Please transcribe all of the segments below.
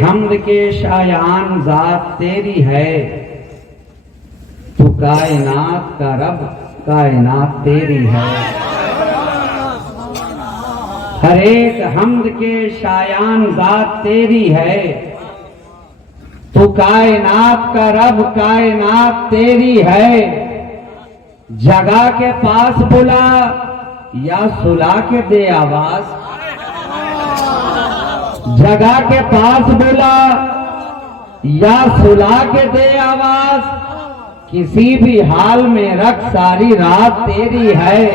हमद के शायान जात तेरी है, तू कायनात का रब, कायनात तेरी है। हर एक हमद के शायान जात तेरी है, तू कायनात का रब, कायनात तेरी है। जगह के पास बुला या सुला के दे आवाज, जगह के पास बुला या सुला के दे आवाज, किसी भी हाल में रख सारी रात तेरी है।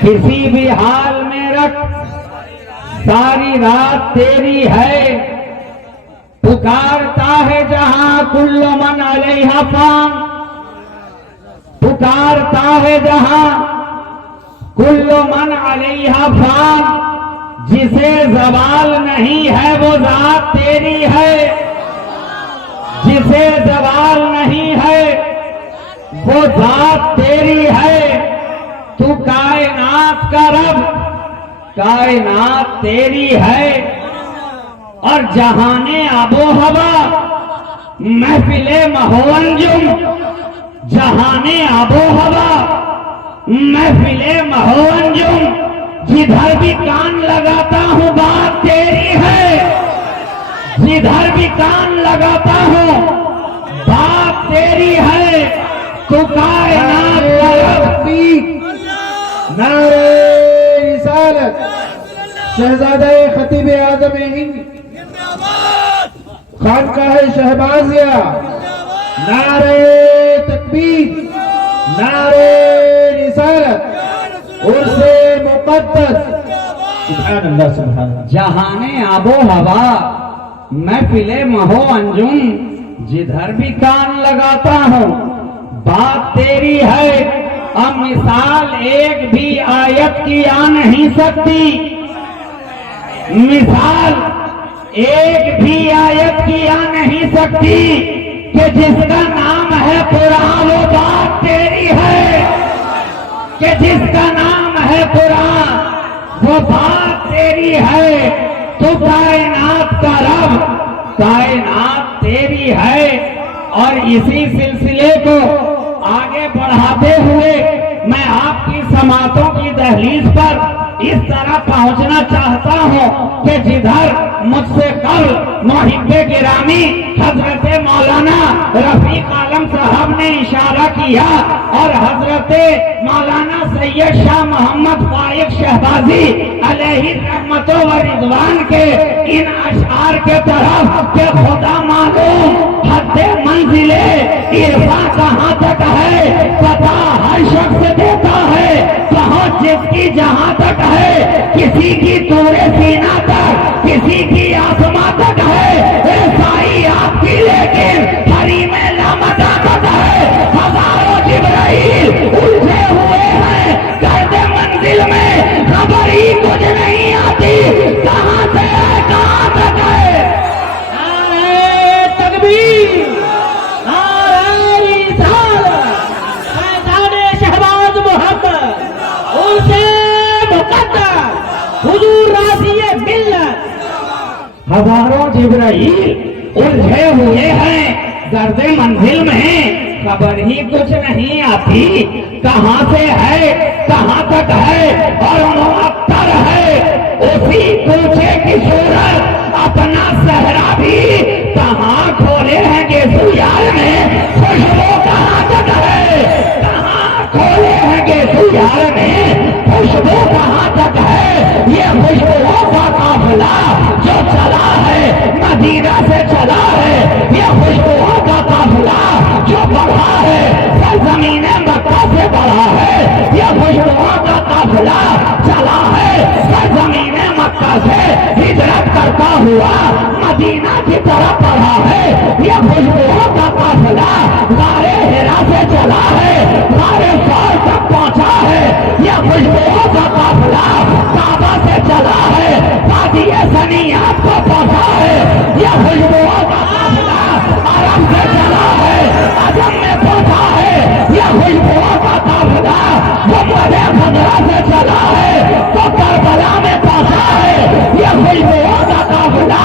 किसी भी हाल में रख सारी रात तेरी है। पुकारता है जहां कुल्लो मन अलैहा फान, पुकारता है जहां कुल्लो मन अलैहा फान। जिसे जवाल नहीं है वो जात तेरी है, जिसे जवाल नहीं है वो जात तेरी है। तू कायनात का रब, कायनात तेरी है। और जहाने आबो हवा महफिले महोअंजुम, जहाने आबो हवा महफिले महोअंजुम। जिधर भी कान लगाता हूँ बात तेरी है, जिधर भी कान लगाता हूँ बात तेरी है। तू कायनात का रब, नारे रिसालत शहजादा खतीब आजम हिंद खानकाह शहबाजिया, नारे तकबीर, नारे रिसालत उर्से मुक़द्दस, सुभान अल्लाह सुभान अल्लाह। जहाने आबो हवा महफिले महो अंजुम, जिधर भी कान लगाता हूँ बात तेरी है। अब मिसाल एक भी आयत की आ नहीं सकती, मिसाल एक भी आयत की आ नहीं सकती कि जिसका नाम है कुरान वो बात तेरी है, कि जिसका नाम है कुरान वो बात तेरी है। तो कायनात का रब, कायनात तेरी है। और इसी सिलसिले को आगे बढ़ाते हुए मैं आपकी समातों की दहलीज पर इस तरह पहुंचना चाहता हूं कि जिधर मुझसे कल मोहिब्बे गिरामी हजरत मौलाना रफीक आलम साहब ने इशारा किया और हजरत मौलाना सैयद शाह मोहम्मद फाइक शहबाजी अलैहि रहमतो व रिजवान के इन अशआर के तरफ के खुदा मालूम हद्दे मंजिले इरफा कहाँ तक है पता हर शख्स देता है, पहुंच जिसकी जहां तक है। किसी की तूरे सीना तक, किसी की आसमां तक है साई आपकी, लेकिन हरी में लामदाकत है। हजारों जिब्राइल उलझे हुए हैं गर्दे मंजिल में, खबर ही कुछ नहीं आती कहां से है कहां तक है। नारे तकबीर, नारे रिसालत, शहजादे शहबाज मोहम्मद उनसे मुक़द्दस हुजूर राज़िए मिल्लत। हजारों जिब्राइल उलझे हुए हैं गर्दे मंजिल में, खबर ही कुछ नहीं आती कहां से है कहां तक है। और मुअत्तर है उसी कूचे की सूरत, अपना सहरा भी कहां खोले हैं गेसुयाल में, खुशबू कहां तक है, कहां खोले हैं गेसुयाल में, खुशबू कहां तक है। ये खुशबुओं का काफिला जो चला है मदीना से चला है, ये खुशबुओं का काफिला जो बढ़ा है सरजमीन मक्का से बढ़ा है, ये खुशबुओं का काफिला चला है सरजमीन मक्का से हिजरत करता हुआ मदीना की तरफ बढ़ा है। ये खुशबुओं का काफिला गारे हिरा से चला है, गारे सौर तक पहुंचा है। ये खुशबुओं का काफिला काबा से चला है, वादिये सनियात को पहुंचा है। ये खुशबुओं का काफिला अरब से चला है, अजम में पहुंचा है। ये खुशबुओं का काफिला मुक़द्दे खदरा से चला है तो करबला में पहुंचा है। ये खुशबुओं का काफिला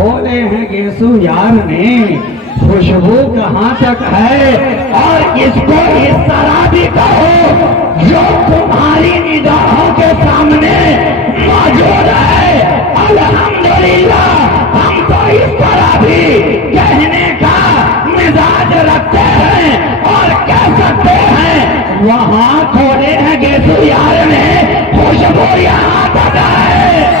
खोले हैं गेसु यार ने, खुशबू कहाँ तक है। और इसको इस तरह भी कहो जो तुम्हारी निगाहों के सामने मौजूद है। अल्हम्दुलिल्लाह, हम तो इस तरह भी कहने का मिजाज रखते हैं और कह सकते हैं वहां खोले हैं गेसु यार ने, खुशबू यहाँ तक है।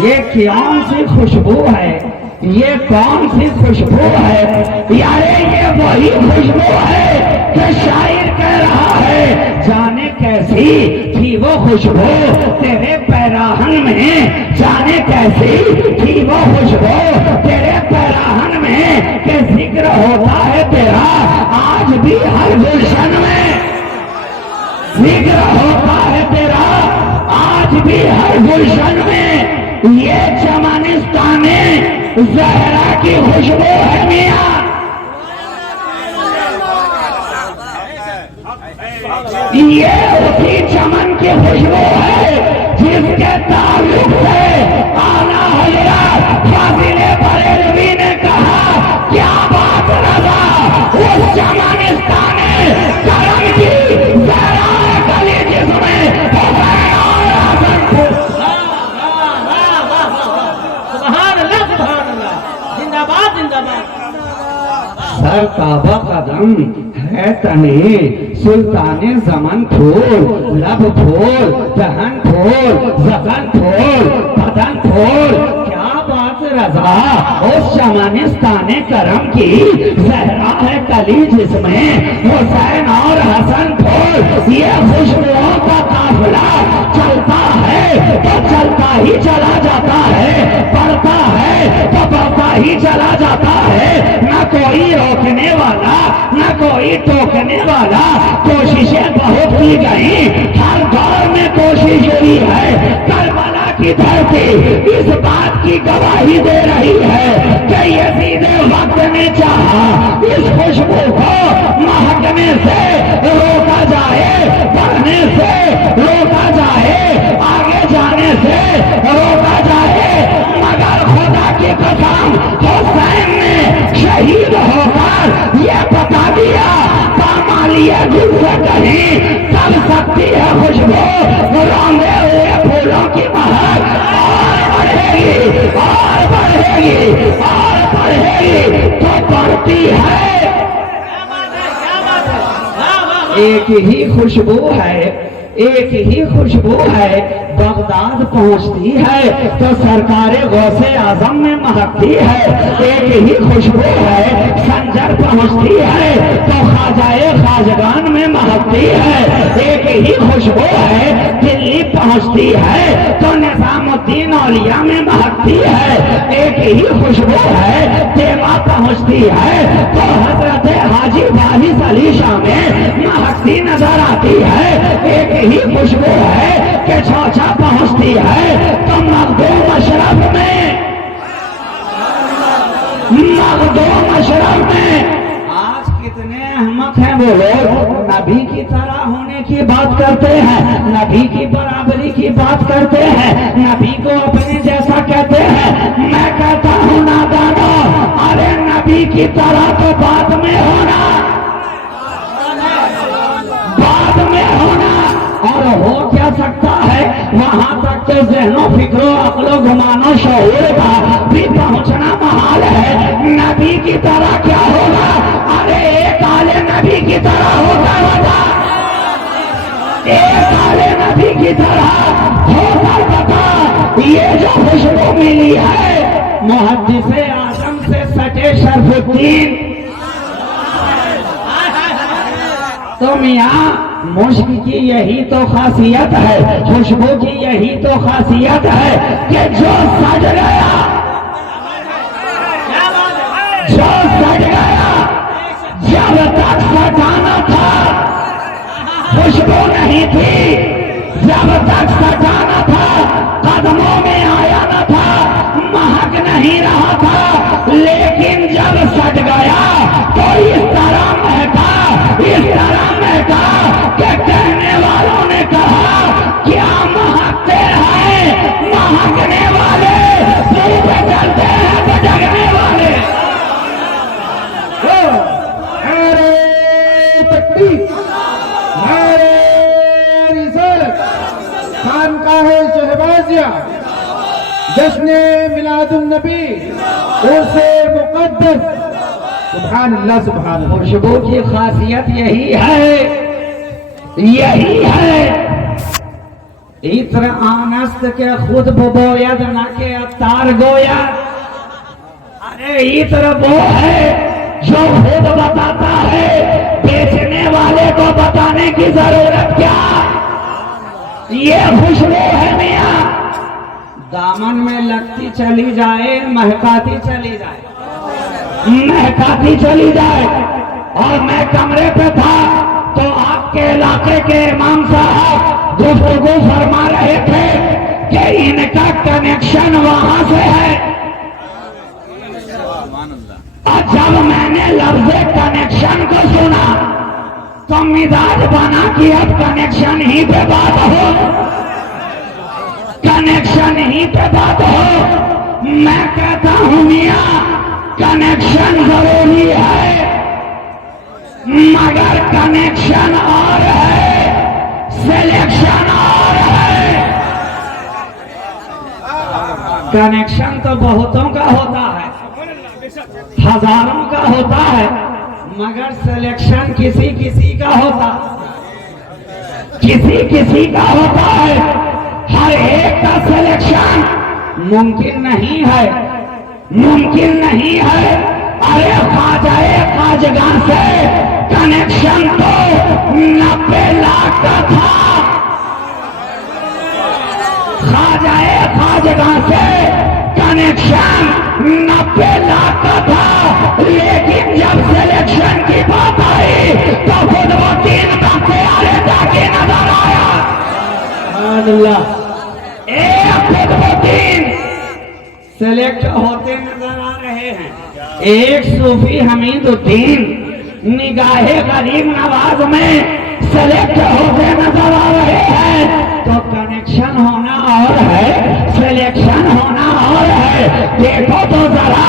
ये कौन सी खुशबू है, ये कौन सी खुशबू है यारे, ये वही खुशबू है कि शायर कह रहा है जाने कैसी थी वो खुशबू तेरे पैराहन में, जाने कैसी थी वो खुशबू तेरे पैराहन में, कि जिक्र होता है तेरा आज भी हर गुलशन में, जिक्र होता है तेरा आज भी हर गुलशन में। ये चमनिस्ताने ज़हरा की खुशबू है मियां, ये उसी चमन की खुशबू है जिसके ताल्लुक से आला हज़रत फाज़िले बरेलवी ने कहा क्या बात रज़ा, उस चमनिस्ताने करम की ज़हरा गली जिसमें हुसैन और हसन थे। सर काबा कदम है तने सुल्ताने जमन फूल, लब फूल, दहन फूल, जगन फूल, बदन फूल, क्या बात रज़ा, उस चमनिस्ताने करम की ज़हरा है कली जिसमें हुसैन और हसन फूल। ये खुशबुओं का काफिला चलता है तो चलता ही चला जाता है, बढ़ता है तो बढ़ता ही चला जाता है, न कोई रोकने वाला न कोई टोकने वाला। कोशिशें बहुत की गई, हर दौर में कोशिश हुई है, करबला की धरती इस बात की गवाही दे रही है कि यजीद वक्त ने चाहा इस खुशबू को महकने से रोका जाए, बढ़ने से रोका जाए, आगे जाने से रोका जाए, मगर खुदा की कसम हुसैन ने शहीद होकर ये बता दिया पामालिए गुल से कहीं चल सकती है खुशबू, रौंदे हुए फूलों की महक और बढ़ेगी और बढ़ेगी और बढ़ेगी तो बढ़ती है। एक ही खुशबू है, एक ही खुशबू है, बगदाद पहुंचती है तो सरकारे गौसे आजम में महकती है। एक ही खुशबू है, संजर पहुंचती है तो खाजाए खाजगान में महकती है। एक ही खुशबू है, दिल्ली पहुंचती है तो निजामुद्दीन औलिया में महकती है। एक ही खुशबू है, देवा पहुंचती है तो हजरत हाजी वाहिद अली शाह में महकती नजर आती है। एक ही खुशबू है कि चौचा पहुंचती है तो मखदूम अशरफ में, मखदूम अशरफ में। आज कितने अहमक हैं वो लोग, नबी की तरह होने की बात करते हैं, नबी की बराबरी की बात करते हैं, नबी को अपने जैसा कहते हैं। मैं कहता हूँ नादानो, अरे नबी की तरह तो बाद में होना, बाद में होना। और हो क्या सकता है, वहां तक तो जहनो फिक्रो अक्लो गुमानो शऊर का भी पहुंचना महाल है। नबी की तरह क्या होगा, अरे एक आले नबी की तरह होगा बता, एक आले नबी की तरह होकर बता। ये जो खुशबू मिली है मुहद्दिसे आजम से सटे शरफुद्दीन, तो मियाँ मुश्क की यही तो खासियत है, खुशबू की यही तो खासियत है कि जो सज गया, जो सज गया, जब तक सजाना था खुशबू नहीं थी, जब तक सजाना था कदमों में आया न था, महक नहीं रहा था। लेकिन जब सज गया तो इस तरह महका, इस तरह महका कि कहने वालों ने कहा क्या महकते हैं, महकने जश्न मिलादुन नबी उर्से मुक़द्दस। सुभान अल्लाह सुभान अल्लाह। खुशबू की खासियत यही है इत्र आनस्त के खुद बोयद न के अतार गोया। अरे इत्र वो है जो खुद बताता है, बेचने वाले को बताने की जरूरत क्या। ये खुशबू है मियां, दामन में लगती चली जाए, महकाती चली जाए, महकाती चली जाए। और मैं कमरे पे था तो आपके इलाके के इमाम साहब गुफ्तगू फरमा रहे थे कि इनका कनेक्शन वहां से है। और जब मैंने लफ्ज़ कनेक्शन को सुना तो मिजाज बना कि अब कनेक्शन ही पे बात हो, कनेक्शन ही पे बात हो। मैं कहता हूं मियां, कनेक्शन जरूरी है मगर कनेक्शन और है, सिलेक्शन और है। कनेक्शन तो बहुतों का होता है, हजारों का होता है, मगर सिलेक्शन किसी किसी का होता, किसी किसी का होता है। हर एक का सिलेक्शन मुमकिन नहीं है, मुमकिन नहीं है। अरे ख्वाजाए ख्वाजगां से कनेक्शन तो 90 लाख का था, ख्वाजाए ख्वाजगां से कनेक्शन 90 लाख का था। लेकिन जब सिलेक्शन की बात आई तो खुद वो 3 दफे आरे जाके नजर आया। एक खुद वो 3 सिलेक्ट होते नजर आ रहे हैं। एक सूफी हमीदुद्दीन निगाहे गरीब नवाज में सेलेक्ट होते नजर आ रहे हैं। तो कनेक्शन होना और है, सिलेक्शन होना और है। देखो तो जरा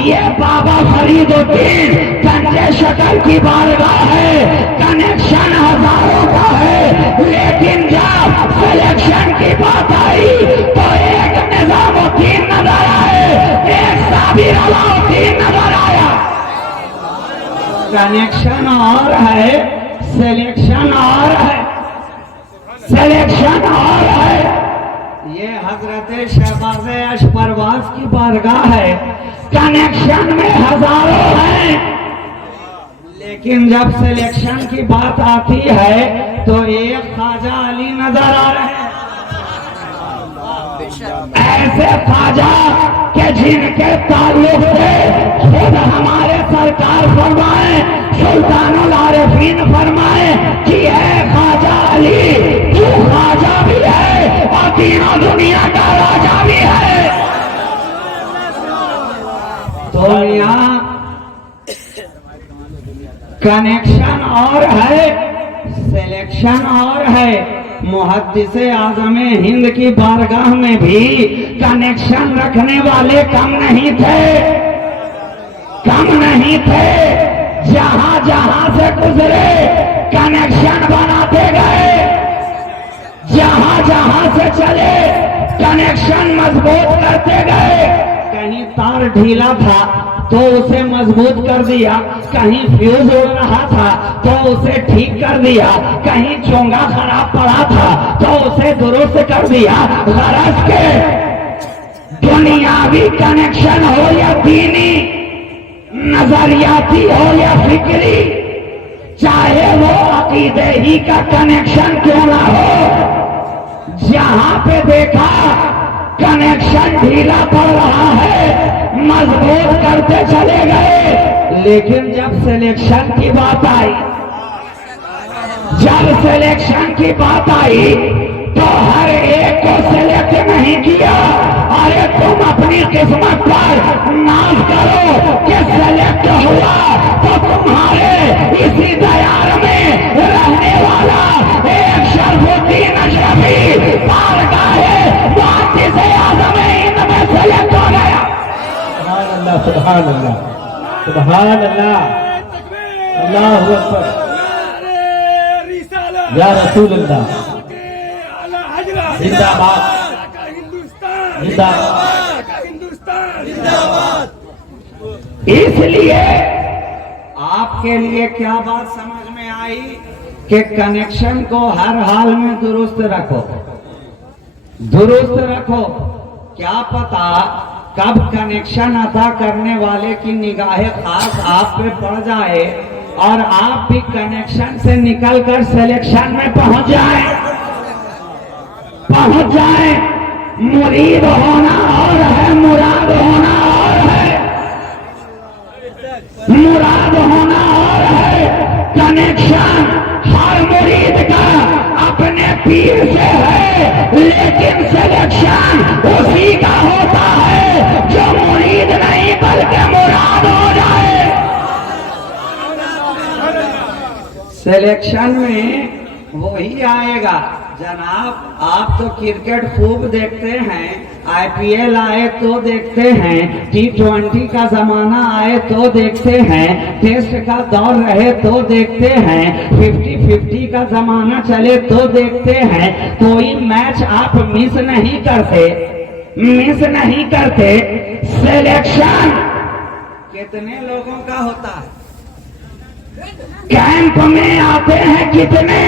ये बाबा फरीदुद्दीन कंजे शक्ल की बारगाह है, कनेक्शन हजारों का है। लेकिन जब सिलेक्शन की बात आई तो एक निजामुद्दीन नजर आए, एक साबिर अलाउद्दीन नजर आया। कनेक्शन और है, सिलेक्शन और है, सिलेक्शन और है। ये हजरत शहबाज अशपरवाज की बारगाह है, कनेक्शन में हजारों हैं। लेकिन जब सिलेक्शन की बात आती है तो एक ख्वाजा अली नजर आ रहे हैं। ऐसे ख्वाजा के जिनके ताल्लुक से खुद हमारे सरकार फरमाए, सुल्तानुल आरिफीन फरमाए कि है ख्वाजा अली तू ख्वाजा भी है और तीनों दुनिया का राजा भी है। तो यहाँ कनेक्शन और है, सिलेक्शन और है। मुहद्दिसे आज़मे हिंद की बारगाह में भी कनेक्शन रखने वाले कम नहीं थे, कम नहीं थे। जहां जहां से गुजरे कनेक्शन बनाते गए, जहां जहां से चले कनेक्शन मजबूत करते गए। कहीं तार ढीला था तो उसे मजबूत कर दिया, कहीं फ्यूज उड़ रहा था तो उसे ठीक कर दिया, कहीं चोंगा खराब पड़ा था तो उसे दुरुस्त कर दिया। गरज के दुनियावी कनेक्शन हो या दीनी, नजरियाती हो या फिक्री, चाहे वो अकीदे ही का कनेक्शन क्यों ना हो, जहां पे देखा कनेक्शन ढीला पड़ रहा है मजबूत करते चले गए। लेकिन जब सिलेक्शन की बात आई, जब सिलेक्शन की बात आई तो हर एक को सिलेक्ट नहीं किया। अरे तुम अपनी किस्मत पर नाज करो कि सिलेक्ट हुआ तो तुम्हारे इसी दयार में रहने वाला एक शरफुद्दीन अशरफी बारगाहे मुहद्दिसे आज़म हिंद में सिलेक्ट हो गया। सुभान अल्लाह, सुभान अल्लाह, अल्लाहु अकबर, या रसूल अल्लाह, जिंदाबाद, जिंदाबाद। इसलिए आपके लिए क्या बात समझ में आई कि कनेक्शन को हर हाल में दुरुस्त रखो, दुरुस्त रखो। क्या पता कब कनेक्शन अदा करने वाले की निगाहें खास आप पे पड़ जाए और आप भी कनेक्शन से निकलकर सिलेक्शन में पहुंच जाए, पहुंच जाए। मुरीद होना और है, मुराद होना और है, मुराद होना और है। कनेक्शन हर मुरीद का अपने पीर से है, लेकिन सिलेक्शन उसी का होता है जो मुरीद नहीं बल्कि मुराद हो जाए। सिलेक्शन में वही आएगा। जनाब आप तो क्रिकेट खूब देखते हैं, आईपीएल आए तो देखते हैं, T20 का जमाना आए तो देखते हैं, टेस्ट का दौर रहे तो देखते हैं, 50-50 का जमाना चले तो देखते हैं। कोई मैच आप मिस नहीं करते, मिस नहीं करते। सिलेक्शन कितने लोगों का होता है? कैंप में आते हैं कितने,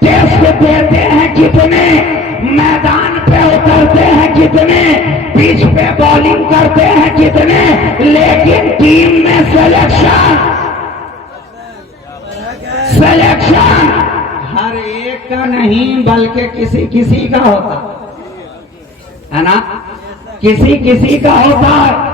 टेस्ट देते हैं कितने, मैदान पे उतरते हैं कितने, पिच पे बॉलिंग करते हैं कितने, लेकिन टीम में सिलेक्शन, सिलेक्शन हर एक का नहीं बल्कि किसी किसी का होता है ना, किसी किसी का होता है।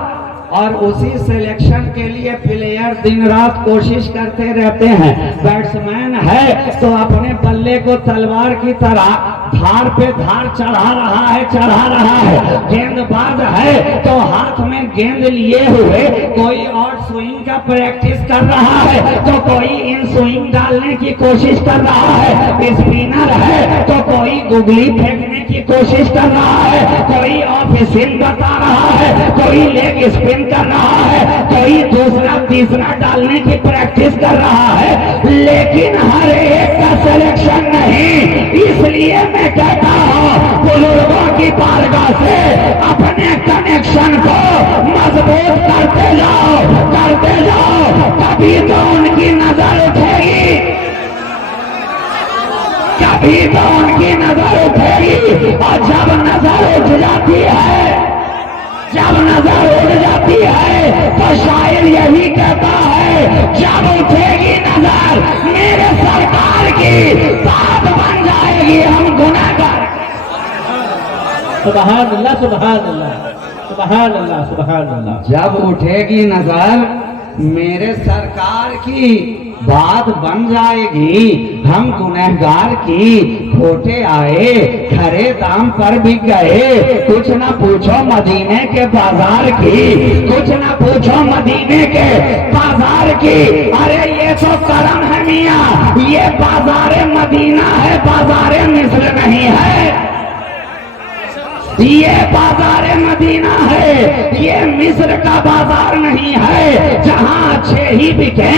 और उसी सिलेक्शन के लिए प्लेयर दिन रात कोशिश करते रहते हैं। बैट्समैन है तो अपने बल्ले को तलवार की तरह धार पे धार चढ़ा रहा है, चढ़ा रहा है। गेंदबाज है तो हाथ में गेंद लिए हुए कोई और स्विंग का प्रैक्टिस कर रहा है, तो कोई इन स्विंग डालने की कोशिश कर रहा है। स्पिनर है तो कोई गुगली फेंकने की कोशिश कर रहा है, कोई ऑफ स्पिन बता रहा है, कोई लेग स्पिन कर रहा है, कोई दूसरा तीसरा डालने की प्रैक्टिस कर रहा है, लेकिन हर एक का सिलेक्शन नहीं। इसलिए मैं कहता हूँ बुजुर्गों की बारगाह से अपने कनेक्शन को मजबूत करते जाओ, करते जाओ, तभी तो उनकी नजर उठेगी, कभी तो उनकी नजर उठेगी। और जब नजर उठ जाती है, जब नजर उड़ जाती है तो शायर यही कहता है, जब उठेगी नजर मेरे सरकार की, बात बन जाएगी हम गुनहगार। सुभान अल्लाह, सुभान अल्लाह, सुभान अल्लाह, सुभान अल्लाह। जब उठेगी नजर मेरे सरकार की, बात बन जाएगी हम गुनहगार की। खोटे आए खरे दाम पर भी गए, कुछ ना पूछो मदीने के बाजार की, कुछ ना पूछो मदीने के बाजार की। अरे ये तो करम है मियाँ, ये बाजार मदीना है, बाजार मिस्र नहीं है। ये बाजार मदीना है, ये मिस्र का बाजार नहीं है जहाँ अच्छे ही बिके।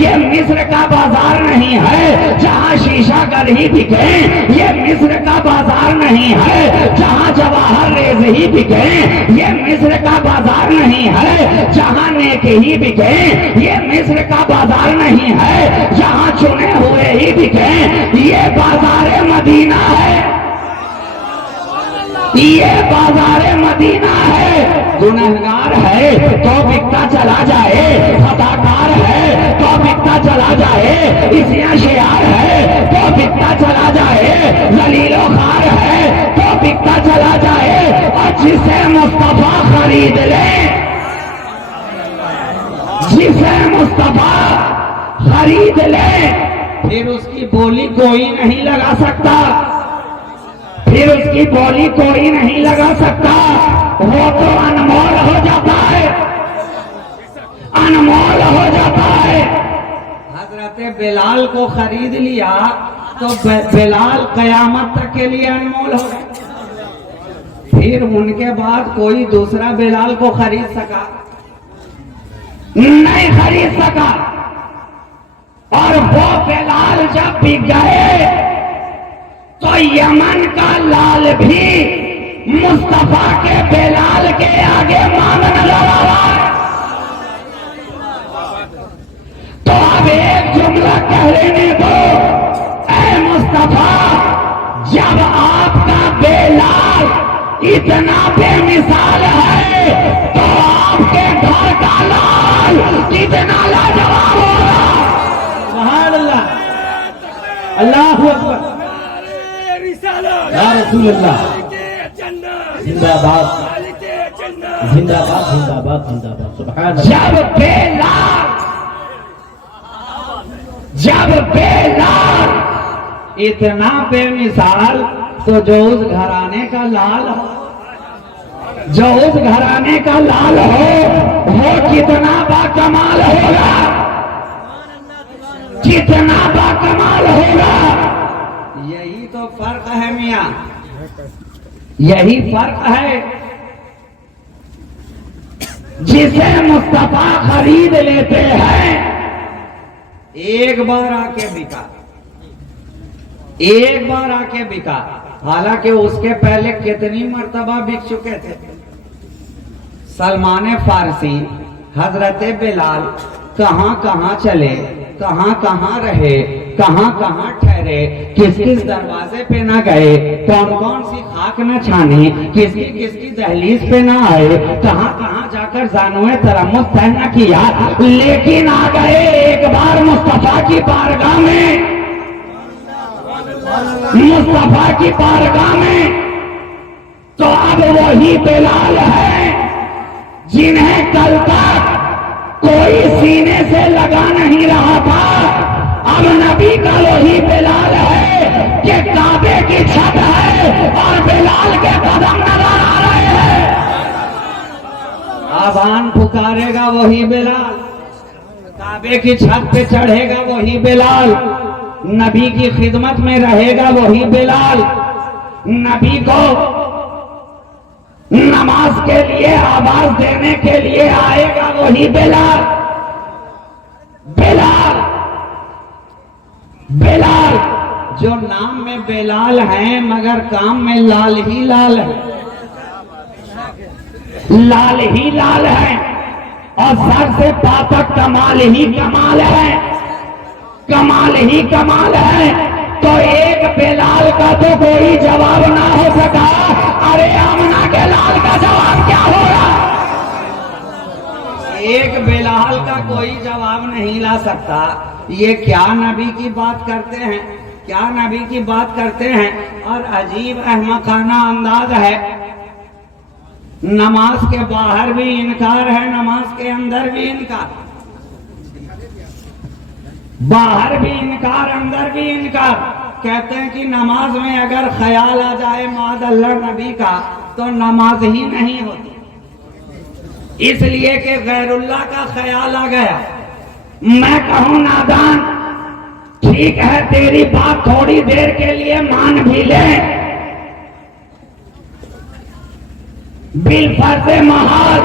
ये मिस्र का बाजार नहीं है जहाँ शीशा गर ही बिके। ये मिस्र का बाजार नहीं है जहाँ जवाहर रेज ही बिके। ये मिस्र का बाजार नहीं है जहाँ नेक ही बिके। ये मिस्र का बाजार नहीं है जहाँ चुने हुए ही बिके। ये बाजार मदीना है, ये बाजार मदीना है। गुनहगार है तो बिकता चला जाए, खताकार है तो बिकता चला जाए, इसिया शियार है तो बिकता चला जाए, जलीलो खार है तो बिकता चला जाए। और जिसे मुस्तफा खरीद ले, जिसे मुस्तफा खरीद ले, फिर उसकी बोली कोई नहीं लगा सकता, फिर उसकी बोली कोई नहीं लगा सकता। वो तो अनमोल हो जाता है, अनमोल हो जाता है। हजरत बिलाल को खरीद लिया तो बिलाल कयामत तक के लिए अनमोल हो गए। फिर उनके बाद कोई दूसरा बिलाल को खरीद सका नहीं, खरीद सका। और वो बिलाल जब बिक गए तो यमन का लाल भी मुस्तफा के बेलाल के आगे मान नजर आ रहा है। तो अब एक जुमला कह लेने दो, ऐ मुस्तफा, जब आपका बेलाल इतना बेमिसाल है तो आपके घर का लाल कितना लाजवाब होगा। सुभान अल्लाह, अल्लाहु अकबर, या रसूल अल्लाह, जिंदाबाद जिंदाबाद जिंदाबाद जिंदाबाद। सुभान अल्लाह, जब बेलाल इतना बेमिसाल, तो जो उस घराने का लाल हो, जो उस घराने का लाल हो, वो कितना बाकमाल होगा, कितना बाकमाल होगा। यही तो फर्क है मियां, यही फर्क है। जिसे मुस्तफा खरीद लेते हैं, एक बार आके बिका, एक बार आके बिका। हालांकि उसके पहले कितनी मर्तबा बिक चुके थे। सलमान फारसी, हजरत बिलाल कहां कहां चले, कहां कहां रहे, कहां कहां ठहरे, किस किस दरवाजे पे ना गए, कौन कौन सी खाक न छानी, किसकी किसकी दहलीज पे ना आए, कहां कहां जाकर जानवे तरमुस तय न किया, लेकिन आ गए एक बार मुस्तफा की बारगाह में, मुस्तफा की बारगाह में। तो अब वही बिलाल है जिन्हें कल तक कोई सीने से लगा नहीं रहा था। अब नबी का वही बिलाल है कि काबे की छत है और बिलाल के कदम नजर आ रहे हैं। आवान पुकारेगा वही बिलाल, काबे की छत पे चढ़ेगा वही बिलाल, नबी की खिदमत में रहेगा वही बिलाल, नबी को नमाज के लिए आवाज देने के लिए आएगा वही बिलाल। बिलाल बिलाल जो नाम में बिलाल है मगर काम में लाल ही लाल है, लाल ही लाल है, और सर से पातक कमाल ही कमाल है, कमाल ही कमाल है। तो एक बिलाल का तो कोई जवाब ना हो सका, अरे आमना के लाल का जवाब क्या होगा। एक बिलाल का कोई जवाब नहीं ला सकता। ये क्या नबी की बात करते हैं, क्या नबी की बात करते हैं। और अजीब अहमकाना अंदाज है। नमाज के बाहर भी इनकार है, नमाज के अंदर भी इनकार, बाहर भी इनकार, अंदर भी इनकार। कहते हैं कि नमाज में अगर ख्याल आ जाए मादअल्लाह नबी का तो नमाज ही नहीं होती, इसलिए कि गैरुल्लाह का ख्याल आ गया। मैं कहूं नादान, ठीक है तेरी बात थोड़ी देर के लिए मान भी ले, बिलफर्ज़े महाल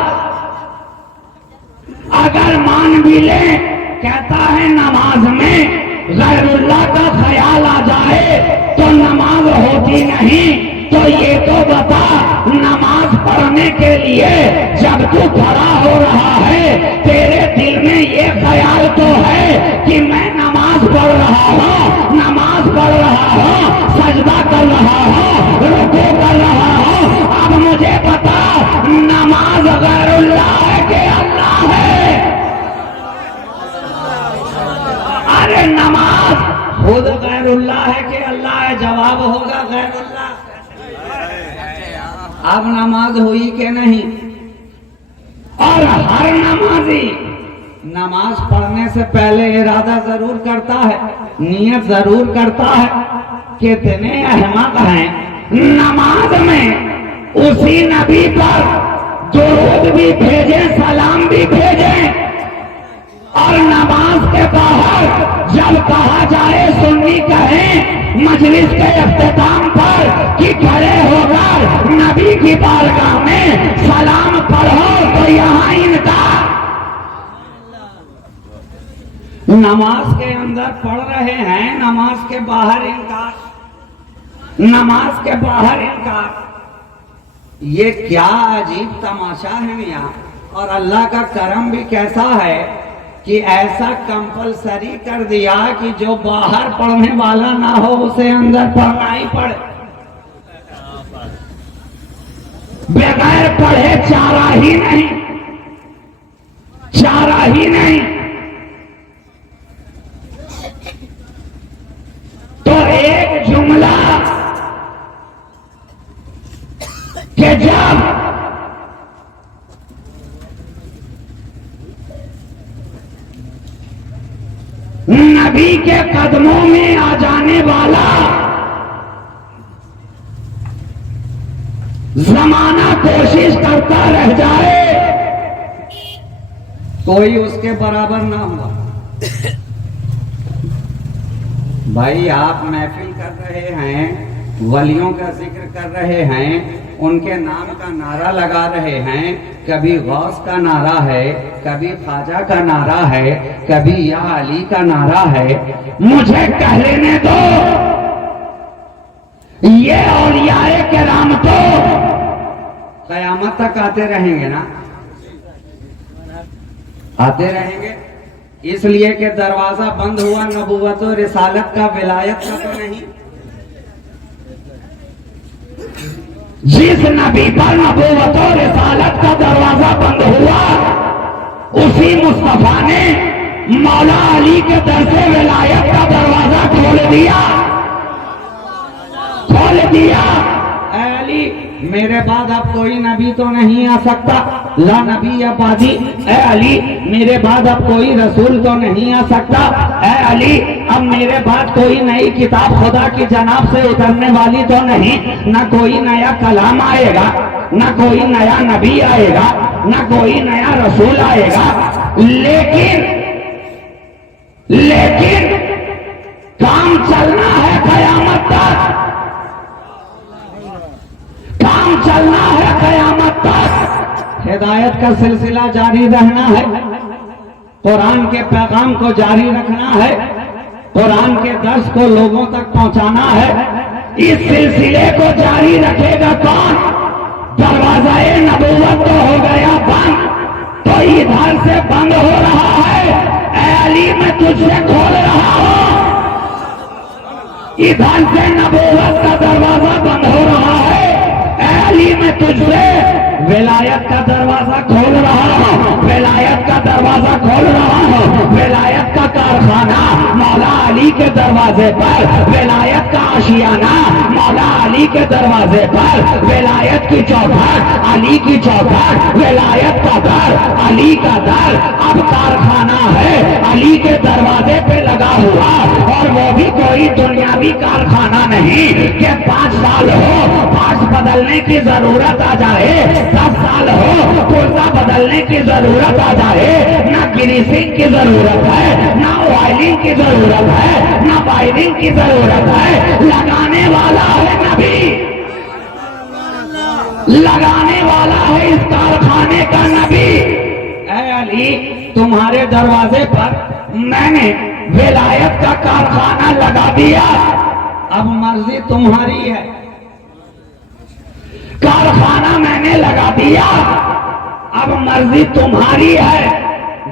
अगर मान भी ले, कहता है नमाज में गैरुल्लाह का ख्याल आ जाए तो नमाज होती नहीं। तो ये तो बता, नमाज पढ़ने के लिए जब तू खड़ा हो रहा है, तेरे दिल में ये ख्याल तो है कि मैं नमाज पढ़ रहा हूँ, नमाज पढ़ रहा हूँ, सजदा कर रहा हूँ, रुकू कर रहा हूँ। अब मुझे बता, नमाज गैरुल्लाह है कि अल्लाह है। अरे नमाज खुद गैरुल्लाह है कि अल्लाह है। जवाब होगा गैरुल्लाह। अब नमाज हुई कि नहीं। और हर नमाजी नमाज पढ़ने से पहले इरादा जरूर करता है, नियत जरूर करता है। कितने अहमक हैं, नमाज में उसी नबी पर दुरूद भी भेजे, सलाम भी भेजे, और नमाज के बाहर जब कहा जाए, सुन्नी कहें मजलिस के इख्तिताम पर कि खड़े होकर नबी की बारगाह में सलाम पढ़ो, तो यहाँ इनका नमाज के अंदर पढ़ रहे हैं, नमाज के बाहर इनकार, नमाज के बाहर इनकार। ये क्या अजीब तमाशा है मियाँ। और अल्लाह का करम भी कैसा है कि ऐसा कंपलसरी कर दिया कि जो बाहर पढ़ने वाला ना हो उसे अंदर पढ़ना ही पड़े। बगैर पढ़े चारा ही नहीं, चारा ही नहीं। तो एक जुमला कि जब नबी के कदमों में आ जाने वाला जमाना कोशिश करता रह जाए, कोई उसके बराबर ना हुआ। भाई आप महफिल कर रहे हैं, वलियों का जिक्र कर रहे हैं, उनके नाम का नारा लगा रहे हैं, कभी गौस का नारा है, कभी ख्वाजा का नारा है, कभी या अली का नारा है। मुझे कह लेने दो, ये औलियाए किराम तो कयामत तक आते रहेंगे ना, आते रहेंगे। इसलिए कि दरवाजा बंद हुआ नबूवत और रिसालत का, विलायत का तो नहीं। जिस नबी पर नबूवत और रिसालत का दरवाजा बंद हुआ, उसी मुस्तफा ने मौला अली के दर से विलायत का दरवाजा खोल दिया, खोल दिया। ऐ अली, मेरे बाद अब कोई नबी तो नहीं आ सकता, ला नबी या बादी। ऐ अली, मेरे बाद अब कोई रसूल तो नहीं आ सकता। ऐ अली, अब मेरे बाद कोई नई किताब खुदा की जनाब से उतरने वाली तो नहीं, न कोई नया कलाम आएगा, न कोई नया नबी आएगा, न कोई नया रसूल आएगा। लेकिन काम चलना है कयामत तक, काम चलना है कयामत तक। हिदायत का सिलसिला जारी रहना है, कुरान के पैगाम को जारी रखना है, कुरान के दर्स को लोगों तक पहुंचाना है। इस सिलसिले को जारी रखेगा कौन? दरवाजा नबूवत तो हो गया बंद, तो इधर से बंद हो रहा है। ऐ अली, मैं तुझसे खोल रहा हूं, इधर से नबूवत का दरवाजा बंद हो रहा है। ऐ अली, मैं तुझसे विलायत का दरवाजा खोल रहा हूं, विलायत का दरवाजा खोल रहा हूं। विलायत का कारखाना मौला अली के दरवाजे पर, विलायत का आशियाना मौला अली के दरवाजे पर, विलायत की चौखट अली की चौखट, विलायत का दर अली का दर। अब कारखाना है अली के दरवाजे पे लगा हुआ, और वो भी कोई दुनियावी कारखाना नहीं कि 5 साल हो पार्ट्स बदलने की जरूरत आ जाए, 10 साल हो पुर्जा बदलने की जरूरत आ जाए। ना ग्रीसिंग की जरूरत है, ना ऑयलिंग की जरूरत है, ना वायरिंग की जरूरत है। लगाने वाला है नबी, लगाने वाला है इस कारखाने का नबी। ऐ अली, तुम्हारे दरवाजे पर मैंने विलायत का कारखाना लगा दिया, अब मर्जी तुम्हारी है। कारखाना मैंने लगा दिया, अब मर्जी तुम्हारी है।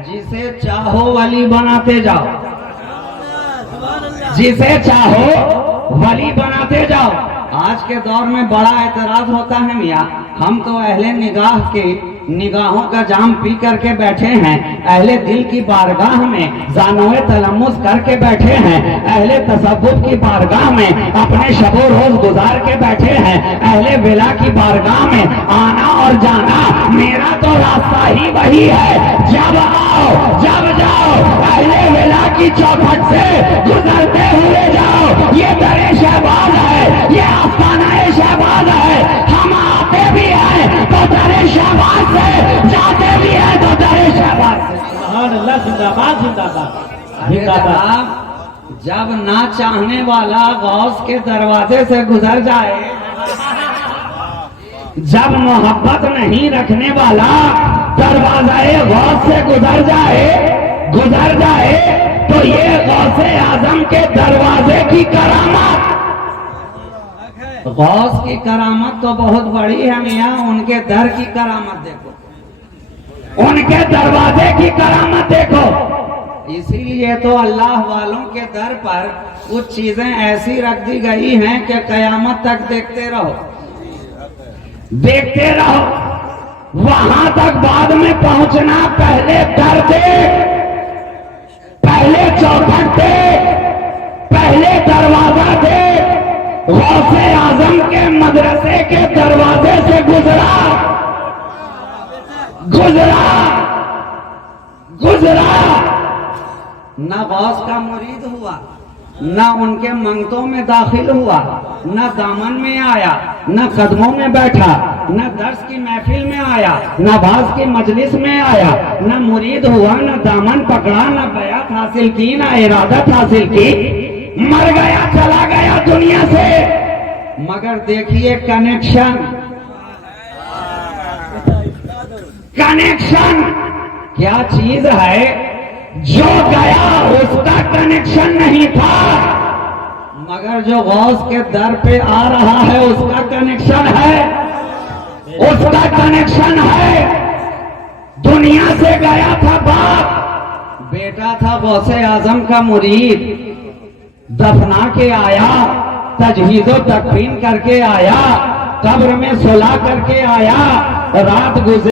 जिसे चाहो वली बनाते जाओ, जिसे चाहो वली बनाते जाओ। आज के दौर में बड़ा एतराज होता है मियाँ, हम तो अहले निगाह के निगाहों का जाम पी करके बैठे हैं, अहले दिल की बारगाह में जानोए तलम्मुस करके बैठे हैं, अहले तसव्वुफ की बारगाह में अपने शबो रोज गुजार के बैठे हैं, अहले विला की बारगाह में आना और जाना मेरा तो रास्ता ही वही है। जब आओ जब जाओ, अहले विला की चौखट से गुजरते हुए जाओ। ये दरे शहबाज है, ये आस्थाना शहबाज है। हम आते भी हैं तो दरे शहबाज से, जाते भी हैं तो दरे शहबाज से। सुभान अल्लाह, जिंदाबाद जिंदाबाद अरे जिंदाबाद। जब ना चाहने वाला गौस के दरवाजे से गुजर जाए, जब मोहब्बत नहीं रखने वाला दरवाज़े गौस से गुजर जाए तो ये गौसे आजम के दरवाजे की करामत, गौस की करामत तो बहुत बड़ी है मियाँ, उनके दर की करामत देखो, उनके दरवाजे की करामत देखो। इसीलिए तो अल्लाह वालों के दर पर कुछ चीजें ऐसी रख दी गई हैं कि कयामत तक देखते रहो, देखते रहो। वहां तक बाद में पहुंचना, पहले दर देख, पहले चौखट देख, पहले दरवाजा देख। गौसे आजम के मदरसे के दरवाजे से गुजरा, गुजरा, गुजरा। न गौस का मुरीद हुआ, न उनके मंगतों में दाखिल हुआ, न दामन में आया, न कदमों में बैठा, न दर्स की महफिल में आया, न बाज की मजलिस में आया, न मुरीद हुआ, न दामन पकड़ा, न बयात हासिल की, न इरादत हासिल की, मर गया, चला गया दुनिया से। मगर देखिए कनेक्शन, कनेक्शन क्या चीज है। जो गया उसका कनेक्शन नहीं था, मगर जो गौस के दर पे आ रहा है उसका कनेक्शन है, उसका कनेक्शन है। दुनिया से गया था बाप, बेटा था गौसे आजम का मुरीद, दफना के आया, तजहीज़ो तकफीन करके आया, कब्र में सुला करके आया, रात गुजर